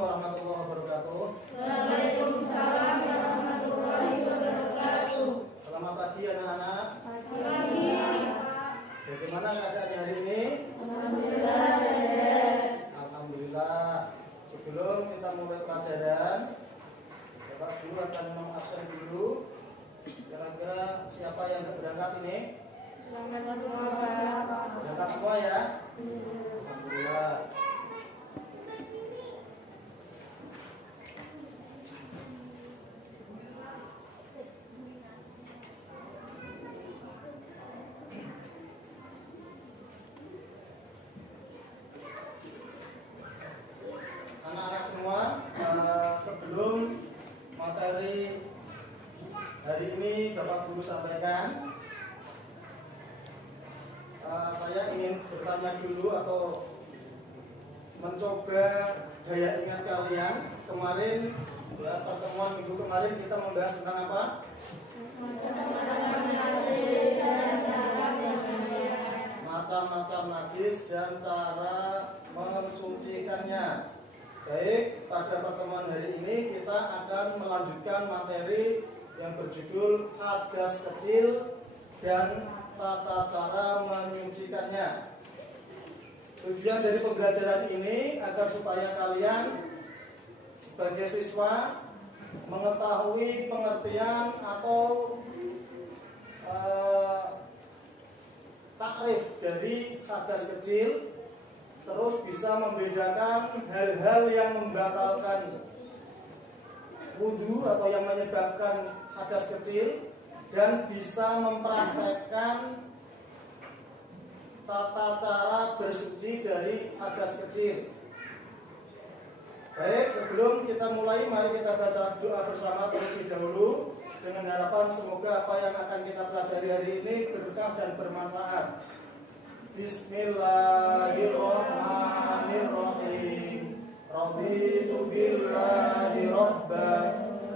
warahmatullahi wabarakatuh. Waalaikumsalam warahmatullahi wabarakatuh. Selamat pagi anak-anak. Pagi. Bagaimana keadaannya hari ini? Alhamdulillah sehat. Alhamdulillah. Sebelum kita mulai pelajaran, Bapak Guru akan mengabsen dulu. Kira-kira siapa yang berangkat ini? Berangkat semua ya? Alhamdulillah. Anak-anak semua, sebelum materi hari ini Bapak Guru sampaikan, saya ingin bertanya dulu atau mencoba daya ingat kalian. Kemarin, ya, pertemuan minggu kemarin kita membahas tentang apa? Macam-macam najis dan cara mensucikannya. Baik, pada pertemuan hari ini kita akan melanjutkan materi yang berjudul hadas kecil dan tata cara menyucikannya. Tujuan dari pembelajaran ini agar supaya kalian sebagai siswa mengetahui pengertian atau takrif dari hadas kecil, terus bisa membedakan hal-hal yang membatalkan wudu atau yang menyebabkan hadas kecil, dan bisa mempraktekkan tata cara bersuci dari hadas kecil. Baik, sebelum kita mulai, mari kita baca doa bersama terlebih dahulu, dengan harapan semoga apa yang akan kita pelajari hari ini berkah dan bermanfaat. Bismillahirrahmanirrahim. Raditu billahi rabban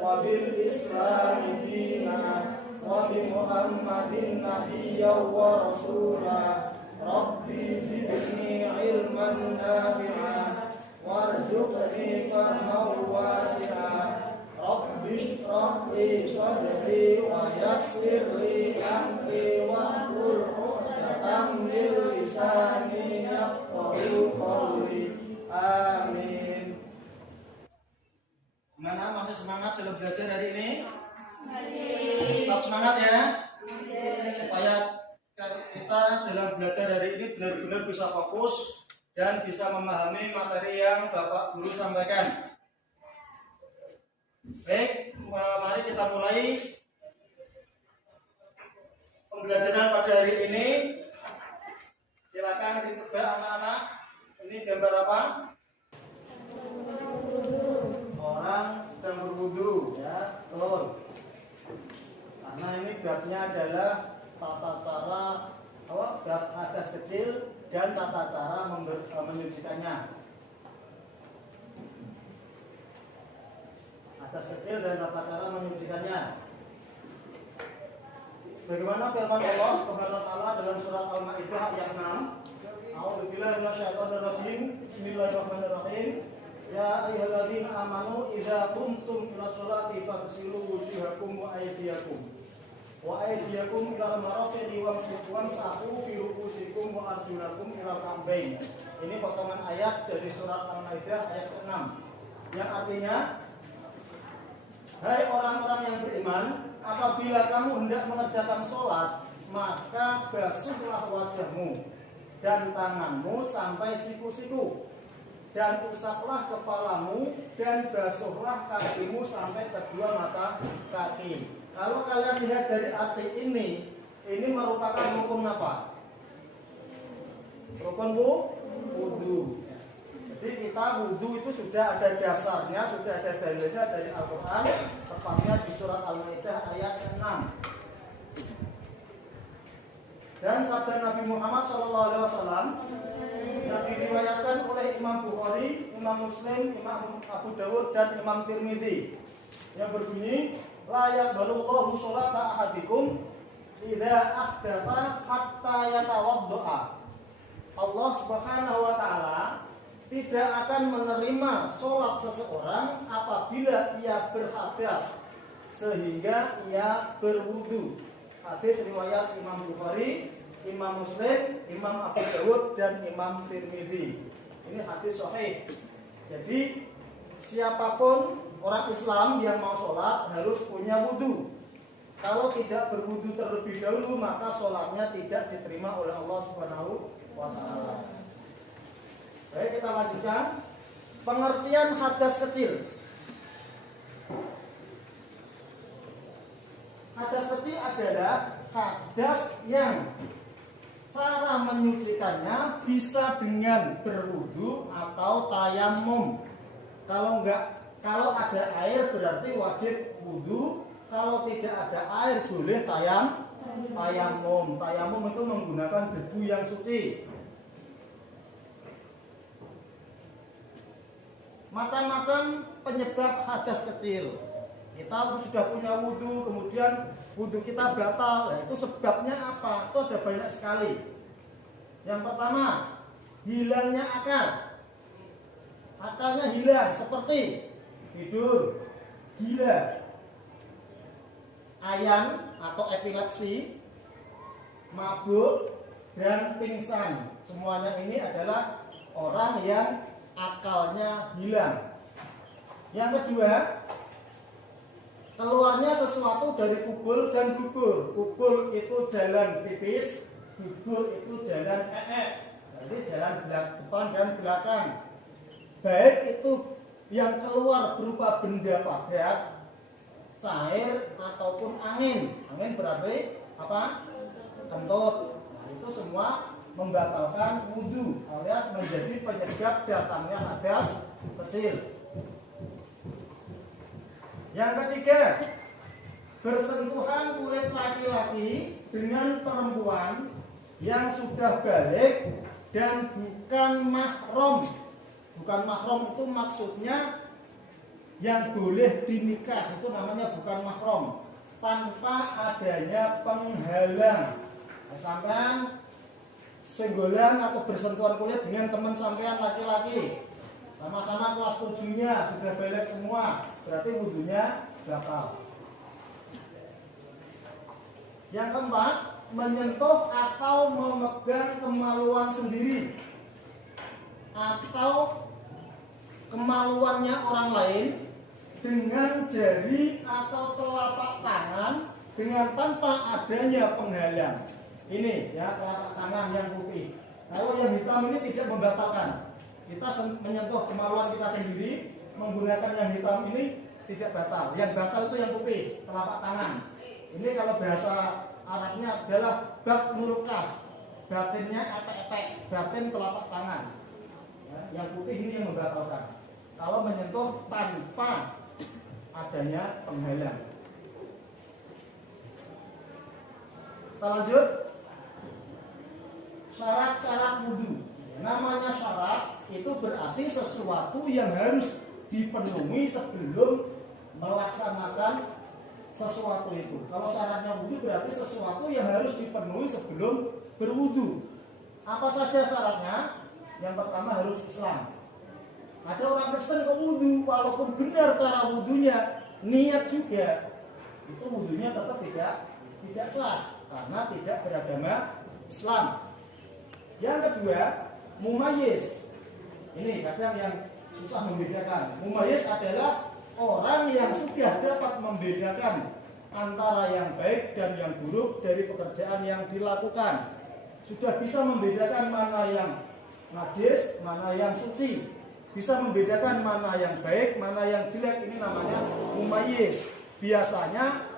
wa bil islami dinan wa bi Muhammadin nabiyyan wa rasulah. Rabbi zidni ilman nafi'an warzuqni fahman wasi'an. Rabbi shrah li sadri wa yassir li amri wahlul 'uqdatam min lisani yafqahu qawli. Amin. Gimana, masih semangat dalam belajar hari ini? Masih. Tetap semangat ya, supaya kita dalam belajar hari ini benar-benar bisa fokus dan bisa memahami materi yang Bapak Guru sampaikan. Baik, mari kita mulai pembelajaran pada hari ini. Silakan ditebak anak-anak. Ini gambar apa? Orang sedang berwudu, ya, betul. Karena ini babnya adalah tata cara bab hadas kecil dan tata cara menyucikannya. Hadas kecil dan tata cara menyucikannya. Bagaimana firman Allah Subhanahu wa taala dalam surat Al-Maidah ayat 6? A'udzubillahi minasyaitonir rajim. Bismillahirrahmanirrahim. Ya ayyuhalladzina amanu idza qumtum ila sholati faghsilu wujuhakum wa aydiyakum ilal marafiqi wamsahu fi ru'usikum wa arjulakum ilal ka'bayn. Ini potongan ayat dari surat Al-Maidah ayat 6 yang artinya, hai orang-orang yang beriman, apabila kamu hendak mengerjakan sholat, maka basuhlah wajahmu dan tanganmu sampai siku-siku, dan usaplah kepalamu dan basuhlah kakimu sampai kedua mata kaki. Kalau kalian lihat dari arti ini merupakan rukun apa? Rukun wudu. Jadi kita wudu itu sudah ada dasarnya, sudah ada dalilnya dari Al-Quran, tepatnya di surat Al-Maidah ayat 6. Dan sabda Nabi Muhammad SAW yang diriwayatkan oleh Imam Bukhari, Imam Muslim, Imam Abu Dawud, dan Imam Tirmidzi, yang berbunyi, la yaqbalullahu sholata ahadikum idza ahdatha hatta yatawaddoa. Allah Subhanahu wa taala tidak akan menerima sholat seseorang apabila ia berhadas sehingga ia berwudu. Hadis riwayat Imam Bukhari, Imam Muslim, Imam Abu Dawud, dan Imam Tirmidzi. Ini hadis sahih. Jadi siapapun orang Islam yang mau sholat harus punya wudu. Kalau tidak berwudu terlebih dahulu, maka sholatnya tidak diterima oleh Allah Subhanahu wa Ta'ala. Baik, kita lanjutkan. Pengertian hadas kecil. Hadas kecil adalah hadas yang cara menyucikannya bisa dengan berwudu atau tayamum. Kalau ada air berarti wajib wudu. Kalau tidak ada air boleh tayamum. Tayamum itu menggunakan debu yang suci. Macam-macam penyebab hadas kecil. Kita sudah punya wudu, kemudian wudu kita batal. Nah, itu sebabnya apa? Itu ada banyak sekali. Yang pertama, hilangnya akal. Akalnya hilang seperti tidur, gila, ayan atau epilepsi, mabuk, dan pingsan. Semuanya ini adalah orang yang akalnya hilang. Yang kedua, keluarnya sesuatu dari kubul dan dubur. Kubul itu jalan pipis, dubur itu jalan jadi jalan depan dan belakang. Baik itu yang keluar berupa benda padat, cair ataupun angin. Angin berarti apa? Kentut. Nah, itu semua membatalkan wudu alias menjadi penyebab datangnya hadas kecil. Yang ketiga, bersentuhan kulit laki-laki dengan perempuan yang sudah balik dan bukan mahram. Bukan mahram itu maksudnya yang boleh dinikah, itu namanya bukan mahram, tanpa adanya penghalang. Sampai senggolan atau bersentuhan kulit dengan teman sampean laki-laki, sama-sama kelas 7-nya sudah balik semua, berarti wudunya batal. Yang keempat, menyentuh atau memegang kemaluan sendiri atau kemaluannya orang lain dengan jari atau telapak tangan dengan tanpa adanya penghalang. Ini ya, telapak tangan yang putih. Kalau yang hitam ini tidak membatalkan. Kita menyentuh kemaluan kita sendiri menggunakan yang hitam ini tidak batal. Yang batal itu yang putih, telapak tangan. Ini kalau bahasa Arabnya adalah batnul kaf. Batinnya epek-epek, batin telapak tangan. Ya, yang putih ini yang membatalkan. Kalau menyentuh tanpa adanya penghalang. Kita lanjut. Syarat-syarat wudu. Namanya syarat itu berarti sesuatu yang harus dipenuhi sebelum melaksanakan sesuatu itu. Kalau syaratnya wudu berarti sesuatu yang harus dipenuhi sebelum berwudu. Apa saja syaratnya? Yang pertama harus Islam. Ada orang Kristen kok wudu, walaupun benar cara wudunya, niat juga, itu wudunya tetap tidak sah karena tidak beragama Islam. Yang kedua, mumayyiz. Ini kadang yang susah membedakan. Mumayyiz adalah orang yang sudah dapat membedakan antara yang baik dan yang buruk dari pekerjaan yang dilakukan. Sudah bisa membedakan mana yang najis, mana yang suci. Bisa membedakan mana yang baik, mana yang jelek. Ini namanya mumayyiz. Biasanya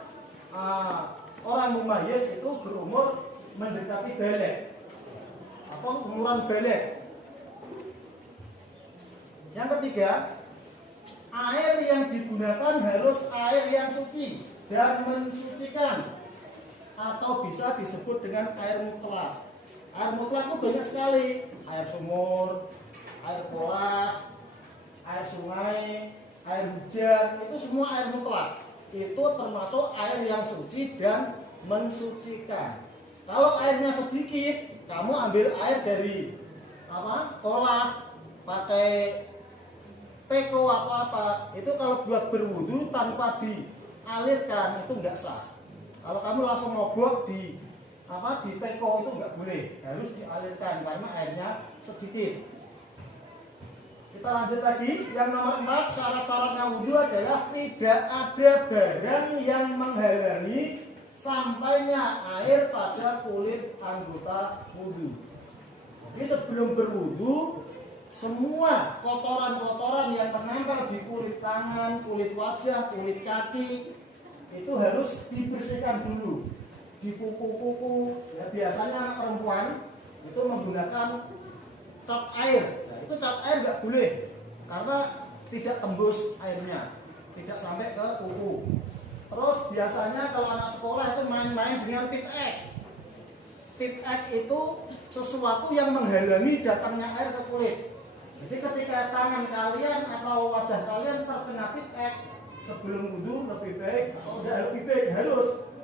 orang mumayyiz itu berumur mendekati baligh atau umuran baligh. Yang ketiga, air yang digunakan harus air yang suci dan mensucikan, atau bisa disebut dengan air mutlak. Air mutlak itu banyak sekali. Air sumur, air pola, air sungai, air hujan, itu semua air mutlak. Itu termasuk air yang suci dan mensucikan. Kalau airnya sedikit, kamu ambil air dari pola, pakai teko atau apa, itu kalau buat berwudu tanpa dialirkan itu nggak sah. Kalau kamu langsung ngobok di teko itu nggak boleh, harus dialirkan karena airnya sedikit. Kita lanjut lagi, yang nomor 4, syarat-syaratnya wudu adalah tidak ada barang yang menghalangi sampainya air pada kulit anggota wudu. Jadi sebelum berwudu, semua kotoran-kotoran yang menempel di kulit tangan, kulit wajah, kulit kaki itu harus dibersihkan dulu. Di kuku-kuku, ya biasanya anak perempuan itu menggunakan cat air. Nah, itu cat air nggak boleh karena tidak tembus airnya, tidak sampai ke kuku. Terus biasanya kalau anak sekolah itu main-main dengan tip ek. Tip ek itu sesuatu yang menghalangi datangnya air ke kulit. Jadi ketika tangan kalian atau wajah kalian terkena tip ek, sebelum wudu lebih baik atau lebih baik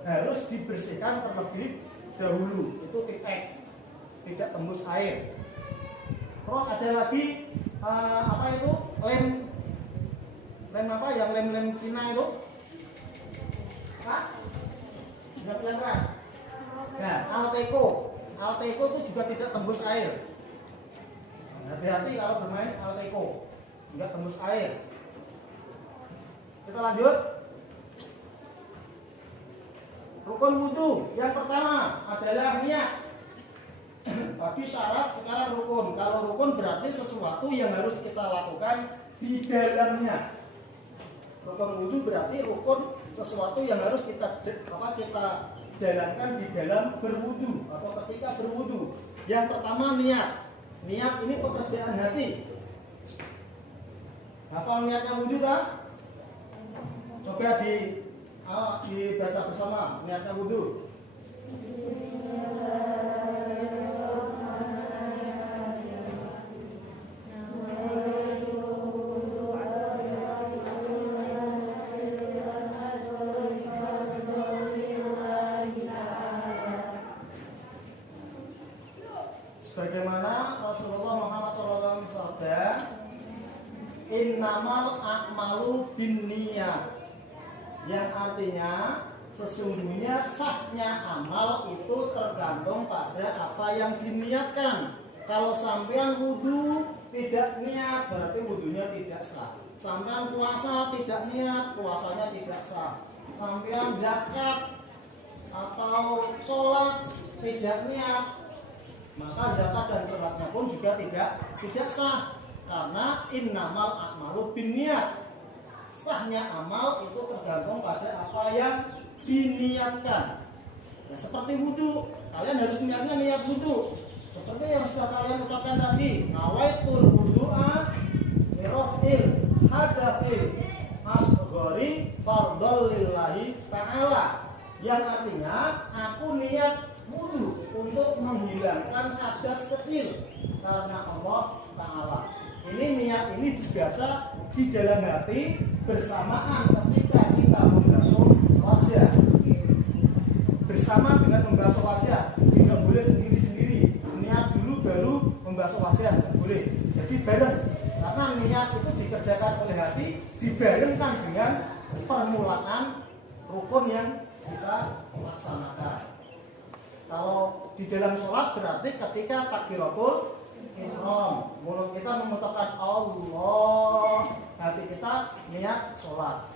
harus dibersihkan terlebih dahulu. Itu tip ek, tidak tembus air. Terus ada lagi lem apa yang lem Cina itu? Yang keras. Nah, Alteco itu juga tidak tembus air. Hati-hati kalau bermain Alteco, tidak tembus air. Kita lanjut. Rukun wudu yang pertama adalah niat. Bagi syarat sekarang rukun. Kalau rukun berarti sesuatu yang harus kita lakukan di dalamnya. Rukun wudu berarti rukun sesuatu yang harus kita jalankan di dalam berwudu atau ketika berwudu. Yang pertama niat. Niat ini pekerjaan hati. Hafal niatnya wudu kan? Coba dibaca bersama niatnya wudu. Sebagaimana Rasulullah Muhammad SAW bersabda, innamal a'malu binniyat, yang artinya sesungguhnya sahnya amal itu tergantung pada apa yang diniatkan. Kalau sampean wudu tidak niat berarti wudunya tidak sah. Sampean puasa tidak niat, puasanya tidak sah. Sampean zakat atau sholat tidak niat, maka zakat dan sholatnya pun juga tidak sah. Karena innamal a'malu binniyat, sahnya amal itu tergantung pada apa yang diniatkan. Nah, seperti wudu, kalian harus niat wudu. Seperti yang sudah kalian ucapkan tadi, nawaitul wudu'a liraf'il hadafil asghari fardhol lillahi ta'ala, yang artinya aku niat wudu untuk menghilangkan hadas kecil karena Allah Ta'ala. Ini niat ini dibaca di dalam hati bersamaan ketika kita membasuh wajah. Bersama dengan membasuh wajah, tidak boleh sendiri-sendiri. Niat dulu baru membasuh wajah, tidak boleh. Jadi bareng, karena niat itu dikerjakan oleh hati, dibarengkan dengan permulaan rukun yang kita laksanakan. Kalau di dalam sholat berarti ketika takbiratul ihram, mulut kita mengucapkan Allah, hati kita niat sholat.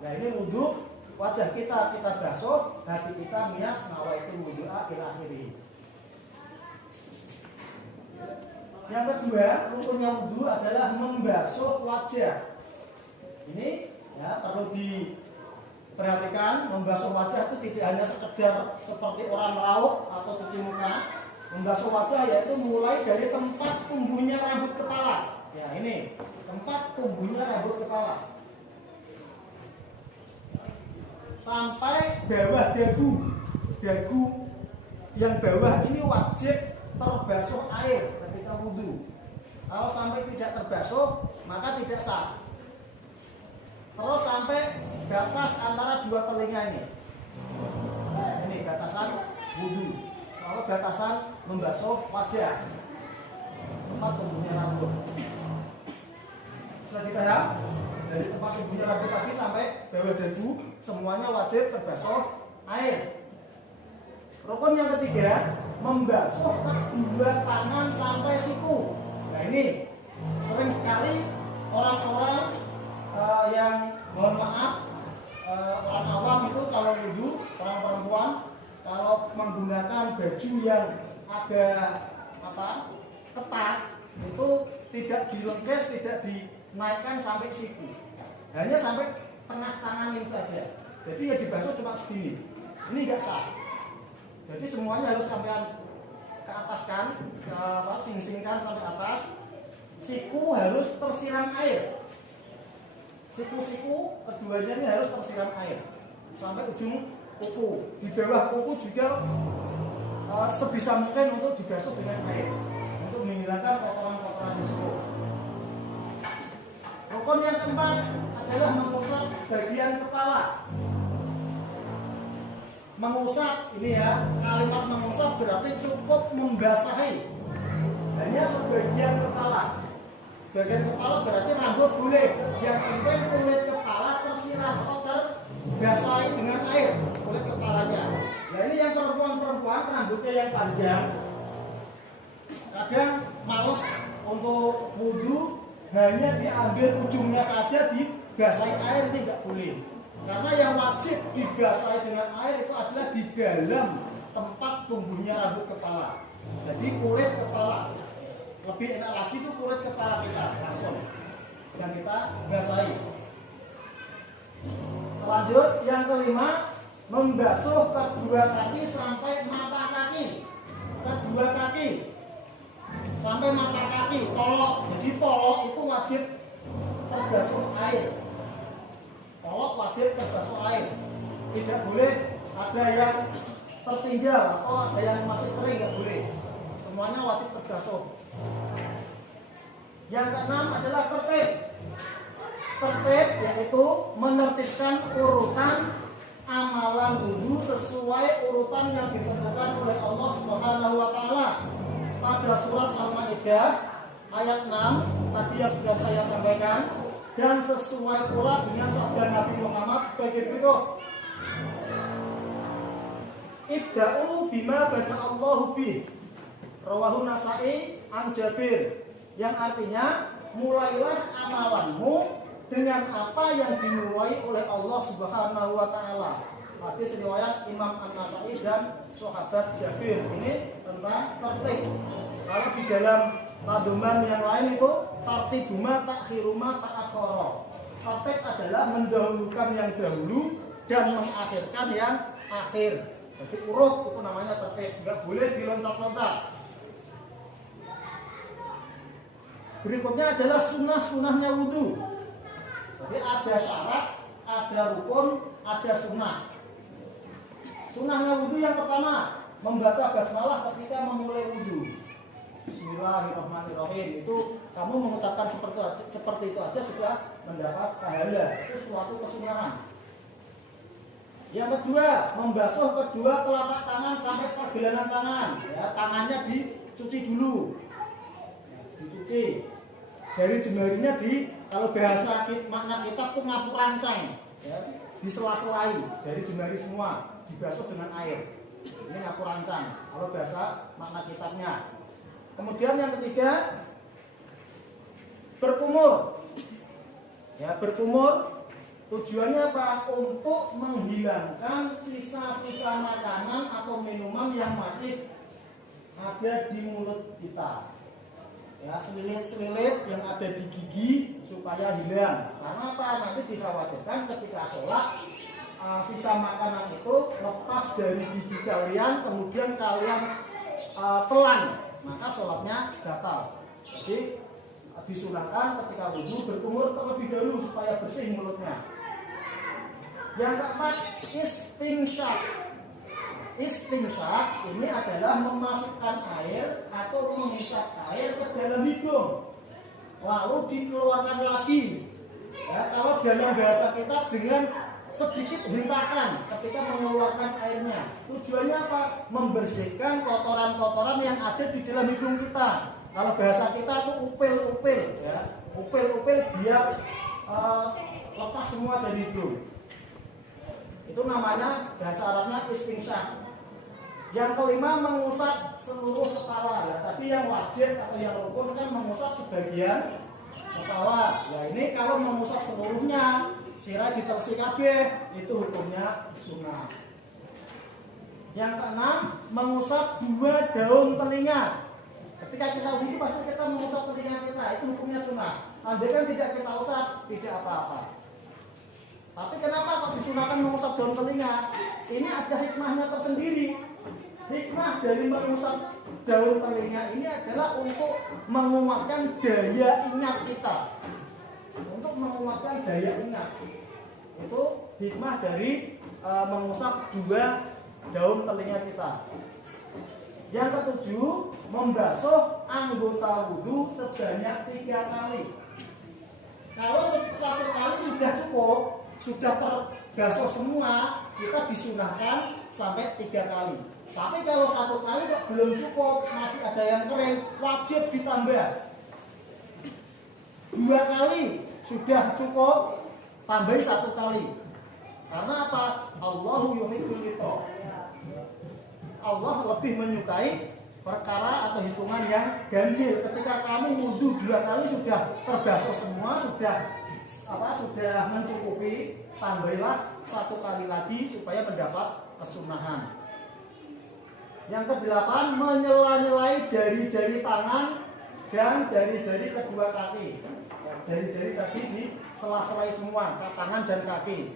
Nah ini wudu, wajah kita basuh, hati kita niat nawaitul wudu'a ila akhirih. Yang kedua, rukunnya wudu adalah membasuh wajah. Ini ya perlu diperhatikan, membasuh wajah itu tidak hanya sekedar seperti orang rauk atau cuci muka. Membasuh wajah yaitu mulai dari tempat tumbuhnya rambut kepala. Ya ini, tempat tumbuhnya rambut kepala sampai bawah dagu yang bawah ini wajib terbasuh air ketika wudu. Kalau sampai tidak terbasuh maka tidak sah. Terus sampai batas antara dua telinga ini batasan wudu. Kalau batasan membasuh wajah, tempat tumbuhnya rambut. Bisa dipaham? Dari tempat tumbuhnya rambut tadi sampai bawah dagu semuanya wajib terbasuh air. Rukun yang ketiga, membasuh kedua tangan sampai siku. Nah ini sering sekali orang-orang yang mohon maaf orang awam itu kalau wudu, orang perempuan kalau menggunakan baju yang agak ketat itu tidak dilengkes, tidak dinaikkan sampai siku, hanya sampai tengah tangan ini saja. Jadi ya dibasuh cuma segini. Ini enggak sah. Jadi semuanya harus sampai ke atas kan, sing-singkan sampai atas. Siku harus tersiram air. Siku-siku keduanya ini harus tersiram air sampai ujung kuku. Di bawah kuku juga sebisa mungkin untuk dibasuh dengan air untuk menghilangkan kotoran-kotoran di siku. Rukun yang keempat adalah mengusap sebagian kepala. Mengusap ini ya, kalimat mengusap berarti cukup membasahi hanya sebagian kepala. Bagian kepala berarti rambut boleh, yang penting kulit kepala tersiram atau terbasahi dengan air kulit kepalanya. Nah ini yang perempuan-perempuan rambutnya yang panjang, kadang males untuk wudu, hanya diambil ujungnya saja dibasahi air, tidak boleh. Karena yang wajib dibasahi dengan air itu adalah di dalam tempat tumbuhnya rambut kepala. Jadi kulit kepala. Lebih enak lagi itu kulit kepala kita langsung yang kita basahi. Lanjut yang kelima, membasuh kedua kaki sampai mata kaki. Kedua kaki sampai mata kaki. Polok. Jadi polok itu wajib terbasuh air. Polok wajib terbasuh air. Tidak boleh ada yang tertinggal atau ada yang masih kering, tidak boleh. Semuanya wajib terbasuh. Yang keenam adalah tertib. Tertib yaitu menertibkan urutan amalan wudu sesuai urutan yang ditentukan oleh Allah Subhanahu wa taala. Pada surat Al-Maidah ayat 6 tadi yang sudah saya sampaikan, dan sesuai pula dengan sabda Nabi Muhammad sebagai berikut. Ibda'u bima bada'allahu bih. Rawahu Nasa'i an Jabir, yang artinya mulailah amalanmu dengan apa yang dimulai oleh Allah Subhanahu wa taala. Hadis riwayat Imam An-Nasa'i dan sahabat Jabir. Ini tentang tertib. Kalau di dalam taduman yang lain itu tartibuma takhiruma ta'akhara. Tertib adalah mendahulukan yang dahulu dan mengakhirkan yang akhir. Jadi urut itu namanya tertib. Enggak boleh diloncat-loncat. Berikutnya adalah sunnah-sunnahnya wudu. Jadi ada syarat, ada rukun, ada sunnah. Sunnahnya wudu yang pertama, membaca basmalah ketika memulai wudu. Bismillahirrahmanirrahim. Itu kamu mengucapkan seperti itu aja sudah mendapat pahala. Itu suatu kesunahan. Yang kedua, membasuh kedua telapak tangan sampai pergelangan tangan. Ya, tangannya dicuci dulu. Dicuci. Jari jemarinya kalau bahasa makna kitab itu ngapur rancang, ya, disela-selai. Jari jemari semua dibasuh dengan air. Ini ngapur rancang kalau bahasa makna kitabnya. Kemudian yang ketiga, berkumur. Ya, berkumur tujuannya apa? Untuk menghilangkan sisa-sisa makanan atau minuman yang masih ada di mulut kita. Ya, selilit-selilit yang ada di gigi supaya hilang. Karena apa? Nanti dikhawatirkan ketika sholat sisa makanan itu lepas dari gigi kalian, kemudian kalian telan, maka sholatnya batal. Jadi disunahkan ketika wudu berkumur terlebih dahulu supaya bersih mulutnya. Yang keempat, istinsyak. Istinsyak ini adalah memasukkan air atau menghisap air ke dalam hidung, lalu dikeluarkan lagi. Ya, kalau dalam bahasa kita dengan sedikit hentakan ketika mengeluarkan airnya. Tujuannya apa? Membersihkan kotoran-kotoran yang ada di dalam hidung kita. Kalau bahasa kita tuh upil-upil ya. Upil-upil biar lepas semua dari hidung. Itu namanya bahasa Arabnya istinsyak. Yang kelima mengusap seluruh kepala ya. Tapi yang wajib atau yang rukun kan mengusap sebagian kepala. Ya ini kalau mengusap seluruhnya sirah ditersi kabeh itu hukumnya sunnah. Yang keenam mengusap 2 daun telinga. Ketika kita wudhu pasti kita mengusap telinga kita, itu hukumnya sunnah. Andai kan tidak kita usap tidak apa-apa. Tapi kenapa kok disunahkan mengusap daun telinga? Ini ada hikmahnya tersendiri. Hikmah dari mengusap daun telinga ini adalah untuk menguatkan daya ingat kita. Untuk menguatkan daya ingat. Itu hikmah dari mengusap 2 daun telinga kita. Yang ketujuh, membasuh anggota wudhu sebanyak 3 kali. Kalau 1 kali sudah cukup, sudah terbasuh semua, kita disunahkan sampai 3 kali. Tapi kalau 1 kali kok belum cukup, masih ada yang kering, wajib ditambah. 2 kali sudah cukup, tambahi 1 kali. Karena apa? Allahu yuhibbul litha. Allah lebih menyukai perkara atau hitungan yang ganjil. Ketika kamu wudhu 2 kali sudah terbasuh semua, sudah mencukupi, tambahilah 1 kali lagi supaya mendapat kesunahan. Yang ke-8, menyela-nyelai jari-jari tangan dan jari-jari kedua kaki. Jari-jari tadi di sela-selai semua, tangan dan kaki.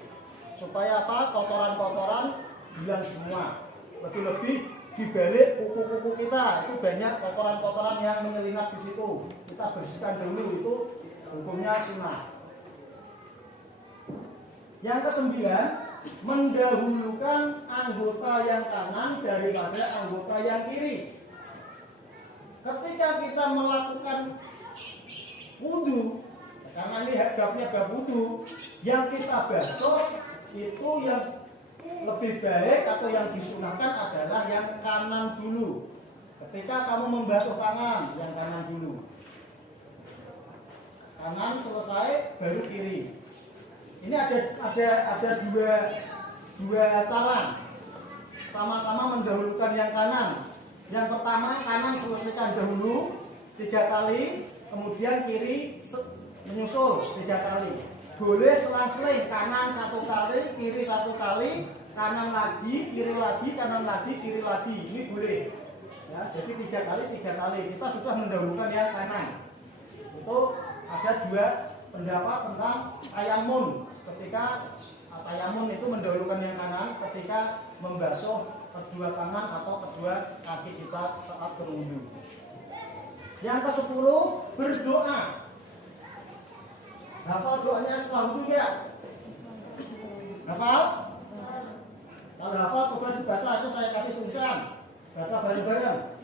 Supaya apa? Kotoran-kotoran hilang semua. Lebih-lebih di balik kuku-kuku kita itu banyak kotoran-kotoran yang menyelinap di situ. Kita bersihkan dulu, itu hukumnya sunnah. Yang ke-9, mendahulukan anggota yang kanan daripada anggota yang kiri. Ketika kita melakukan wudhu, karena ini babnya bab wudhu, yang kita basuh itu yang lebih baik atau yang disunahkan adalah yang kanan dulu. Ketika kamu membasuh tangan, yang kanan dulu. Kanan selesai, baru kiri. Ini ada dua cara. Sama-sama mendahulukan yang kanan. Yang pertama kanan selesaikan dahulu 3 kali, kemudian kiri menyusul 3 kali. Boleh selang-seling, kanan 1 kali, kiri 1 kali, kanan lagi, kiri lagi, kanan lagi, kiri lagi. Ini boleh. Ya, jadi 3 kali, 3 kali. Kita sudah mendahulukan yang kanan. Itu ada 2 pendapat tentang tayamun. Ketika tayamun itu mendahulukan yang kanan ketika membasuh kedua tangan atau kedua kaki kita saat berwudu. Yang ke-10, berdoa. Hafal doanya setelah wudu ya? Hafal? Kalau hafal coba dibaca, itu saya kasih tulisan. Baca bareng-bareng.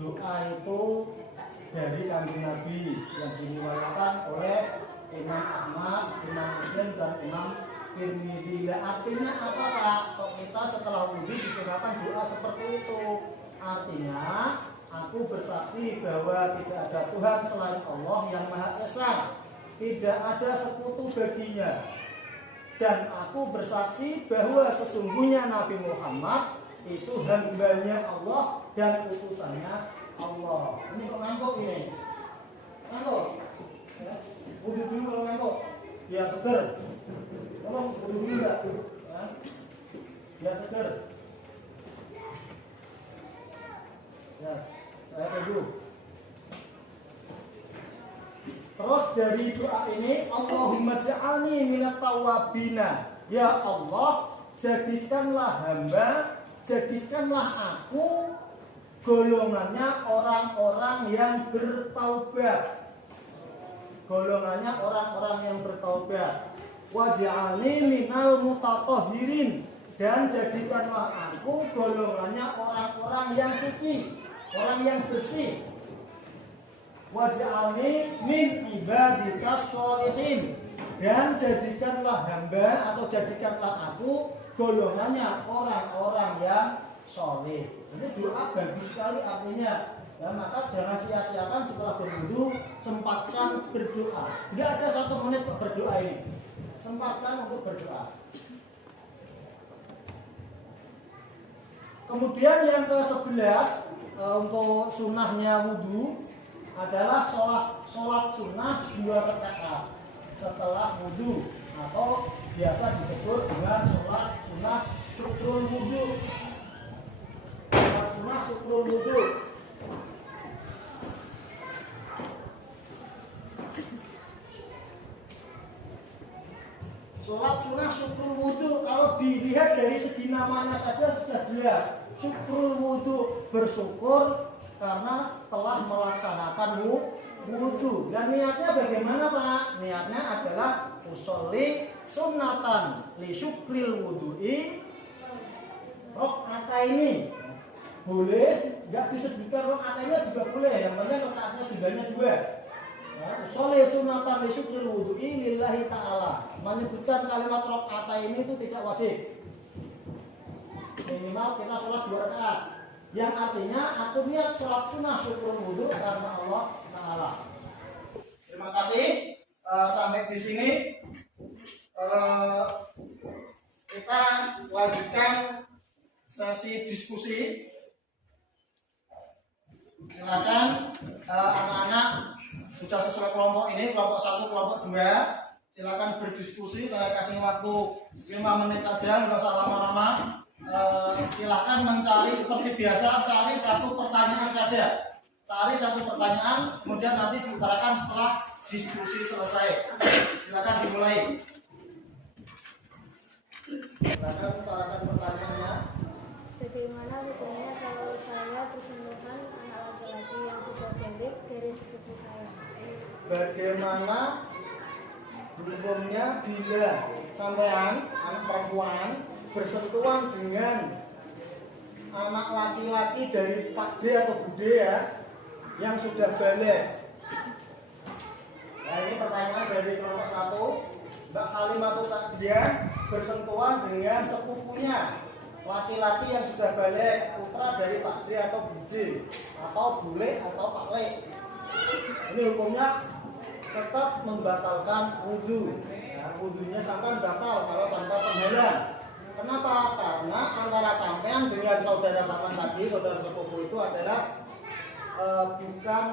Doa itu dari kanjeng Nabi yang diriwayatkan oleh Imam Ahmad, Imam Muslim dan Imam Tirmidzi. Artinya apa Pak? Kok kita setelah wudhu disunahkan doa seperti itu? Artinya aku bersaksi bahwa tidak ada Tuhan selain Allah yang Maha Esa, tidak ada sekutu baginya. Dan aku bersaksi bahwa sesungguhnya Nabi Muhammad itu hambanya Allah dan utusannya Allah. Ini kok ngantuk ini? Ngantuk? Ya. Wudhu dulu kalau ngantuk, biar seger. Tolong wudhu dulu enggak? Ya. Biar seger. Ya, saya tunggu. Terus dari doa ini, Allahumma ja'alni minat tawabina. Ya Allah, jadikanlah aku golongannya orang-orang yang bertaubat. Golongannya orang-orang yang bertaubat. Waj'alni minal mutatahhirin, dan jadikanlah aku golongannya orang-orang yang suci, orang yang bersih. Waj'alni min ibadikas sholihin, dan jadikanlah hamba atau jadikanlah aku golongannya orang-orang yang soleh. Ini doa bagus sekali artinya. Ya, maka jangan sia-siakan setelah berwudu, sempatkan berdoa. Tidak ada 1 menit untuk berdoa ini. Sempatkan untuk berdoa. Kemudian yang ke-11 untuk sunnahnya wudu adalah sholat sunnah 2 rakaat setelah wudu, atau biasa disebut dengan sholat sunnah syukrul wudu. Sholat sunnah syukrul wudu. Sholat sunnah syukrul wudu, kalau dilihat dari segi namanya saja sudah jelas. Syukrul wudu, bersyukur karena telah melaksanakan wudu. Dan niatnya bagaimana Pak? Niatnya adalah usolli sunnatan li syukril wudu'i rok'ataini. Boleh, nggak disebutkan rok'ataini juga boleh. Yang penting rok'atnya jumlahnya 2. Usolli sunnatan li syukril wudu'i lillahi ta'ala. Menyebutkan kalimat rok'ataini itu tidak wajib. Minimal kita sholat 2 rakaat. Yang artinya aku niat sholat sunnah syukur wudu karena Allah Ta'ala. Terima kasih. Sampai di sini kita lanjutkan sesi diskusi. Silakan anak-anak sudah sesuai kelompok ini, kelompok 1, kelompok 2. Silakan berdiskusi. Saya kasih waktu 5 menit saja, nggak usah lama-lama. Silakan mencari seperti biasa, cari 1 pertanyaan saja. Cari 1 pertanyaan, kemudian nanti diutarakan setelah diskusi selesai. Silakan dimulai. Silakan utarakan pertanyaannya. Bagaimana hukumnya kalau saya bersentuhan anak laki-laki yang sudah balik dari sepupu saya? Bagaimana hukumnya bila sampean anak perempuan bersentuhan dengan anak laki-laki dari Pak D atau Bude ya, yang sudah balik? Nah, ini pertanyaan dari kelompok 1. Mbak Halimatus Sa'diyah bersentuhan dengan sepupunya laki-laki yang sudah balik, putra dari Pak D atau Bude, atau Bule atau Pak Le. Ini hukumnya tetap membatalkan wudu. Ya, wudunya sampai batal kalau tanpa penghalang. Kenapa? Karena antara sampean dengan saudara sampean tadi, saudara sepupu itu adalah bukan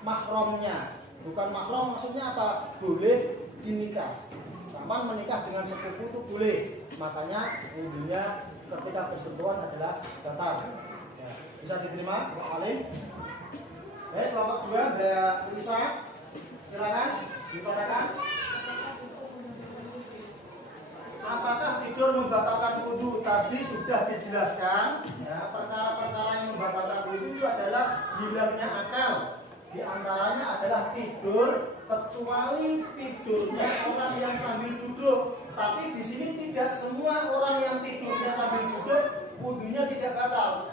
mahramnya. Bukan mahram maksudnya apa? Boleh dinikah. Sampean menikah dengan sepupu itu boleh. Makanya wudunya ketika bersentuhan adalah batal. Ya, bisa diterima, Pak Alim. Baik, kelompok 2 ada Lisa. Silakan diutarakan. Apakah tidur membatalkan wudu? Tadi sudah dijelaskan. Ya, perkara-perkara yang membatalkan wudu itu adalah hilangnya akal. Di antaranya adalah tidur, kecuali tidurnya orang yang sambil duduk. Tapi di sini tidak semua orang yang tidurnya sambil duduk wudunya tidak batal.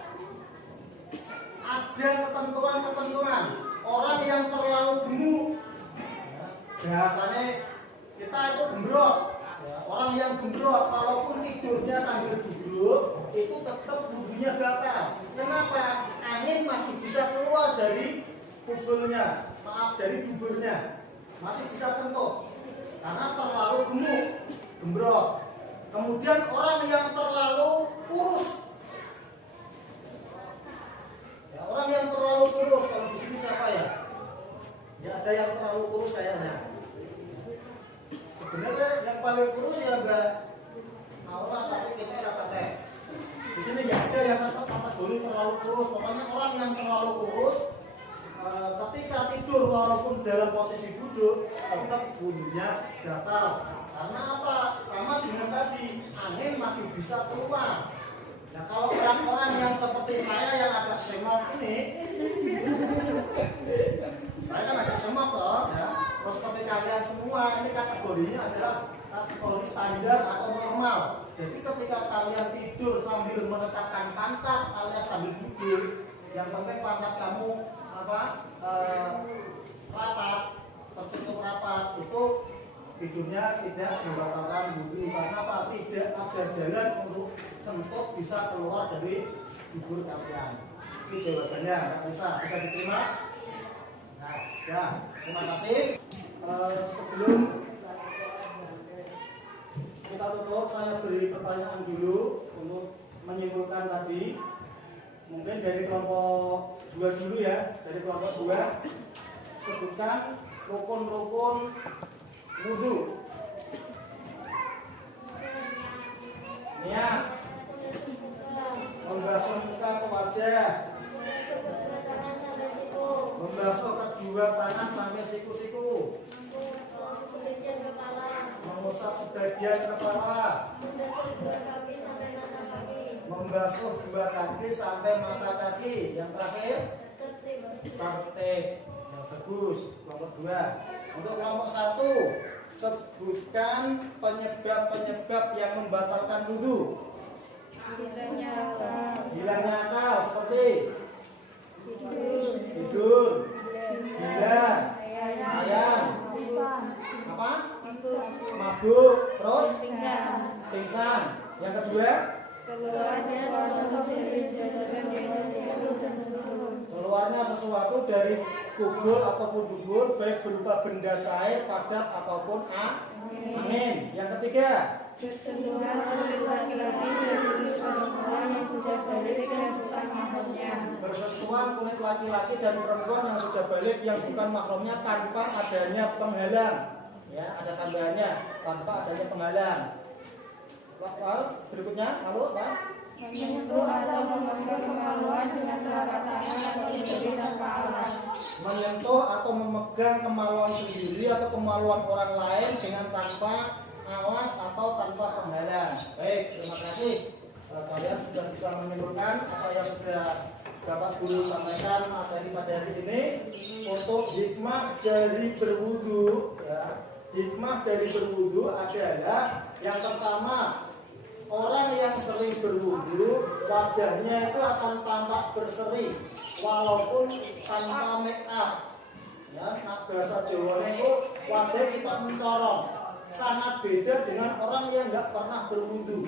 Ada ketentuan-ketentuan. Orang yang terlalu gemuk, bahasanya kita itu gembrot. Orang yang gembrot walaupun tidurnya sambil duduk itu tetap wudunya batal. Kenapa? Angin masih bisa keluar dari kuburnya, dari duburnya, masih bisa kentut karena terlalu gemuk, gembrot. Kemudian orang yang terlalu kurus, ya, orang yang terlalu kurus, kalau di sini siapa ya? Ya ada yang terlalu kurus kayaknya. Sebenarnya yang paling kurus ya Mbak Aula, tapi kita rapatnya. Di sini nggak ada yang kategori terlalu kurus. Pokoknya orang yang terlalu kurus ketika tidur walaupun dalam posisi duduk tetap bunyinya datar. Karena apa? Sama dengan tadi, angin masih bisa keluar. Nah kalau orang-orang yang seperti saya yang agak semok ini, saya kan agak semok toh, ya. Terus seperti kalian semua ini kategorinya adalah kategori standar atau normal. Jadi ketika kalian tidur sambil menetapkan pantat alias sambil duduk, yang penting pantat kamu rapat, tertutup rapat, itu tidurnya tidak membatalkan wudu. Karena apa? Tidak ada jalan untuk kentut bisa keluar dari tubuh kalian. Ini jawabannya, bisa diterima. Nah, ya, terima kasih. Sebelum kita tutup, saya beri pertanyaan dulu untuk menyimpulkan tadi. Mungkin dari kelompok 2 dulu ya, dari kelompok 2 sebutkan rukun-rukun wudu. Niat, membasuh muka ke wajah, membasuh kedua tangan sampai siku-siku, mengusap sebagian kepala, membasuh 2 kaki sampai mata kaki. Yang terakhir tertib. Yang bagus. Kelompok 2. Untuk kelompok 1, sebutkan penyebab-penyebab yang membatalkan wudu. Hilangnya akal seperti tidur, gila, ayam, apa? Mabuk, terus pingsan. Yang kedua, keluarnya sesuatu dari kubur ataupun dubur, baik berupa benda cair, padat ataupun angin. Yang ketiga, bersentuhan kulit laki-laki dan perempuan yang sudah balik yang bukan mahramnya tanpa adanya penghalang. Ya, ada tambahannya, tanpa adanya penghalang. Berikutnya, lalu apa? Menyentuh atau memegang kemaluan dengan telapak tangan atau diberi tanpa alas. Menyentuh atau memegang kemaluan sendiri atau kemaluan orang lain dengan tanpa alas atau tanpa penghalang. Baik, terima kasih. Kalian sudah bisa menyimpulkan apa yang sudah Bapak Guru sampaikan materi pada hari ini. Untuk hikmah dari berwudu, ya, hikmah dari berwudu adalah yang pertama, orang yang sering berwudu wajahnya itu akan tampak berseri walaupun tanpa make up. Ya, bahasa Jawa itu wajah kita mencorong, sangat beda dengan orang yang nggak pernah berwudu.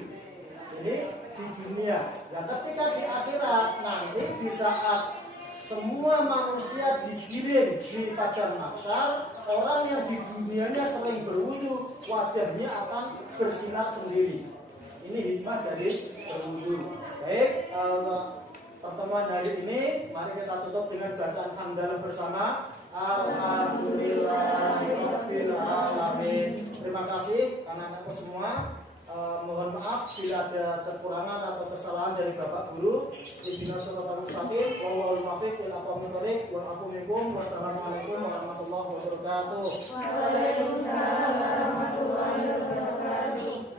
Jadi di dunia, nah ketika di akhirat nanti di saat semua manusia digiring di padang mahsyar, orang yang di dunianya sering berwudu wajahnya akan bersinar sendiri. Ini hikmah dari berwudu. Baik, pertemuan hari ini mari kita tutup dengan bacaan hamdalah bersama. Alhamdulillahirabbil alamin. Terima kasih anak-anakku semua. Mohon maaf bila ada kekurangan atau kesalahan dari Bapak Guru. Ihdinas shiratal mustaqim, wallahul muwaffiq ila aqwamit thoriq, wa afu minkum. Wassalamualaikum warahmatullahi wabarakatuh. Waalaikumsalam warahmatullahi wabarakatuh.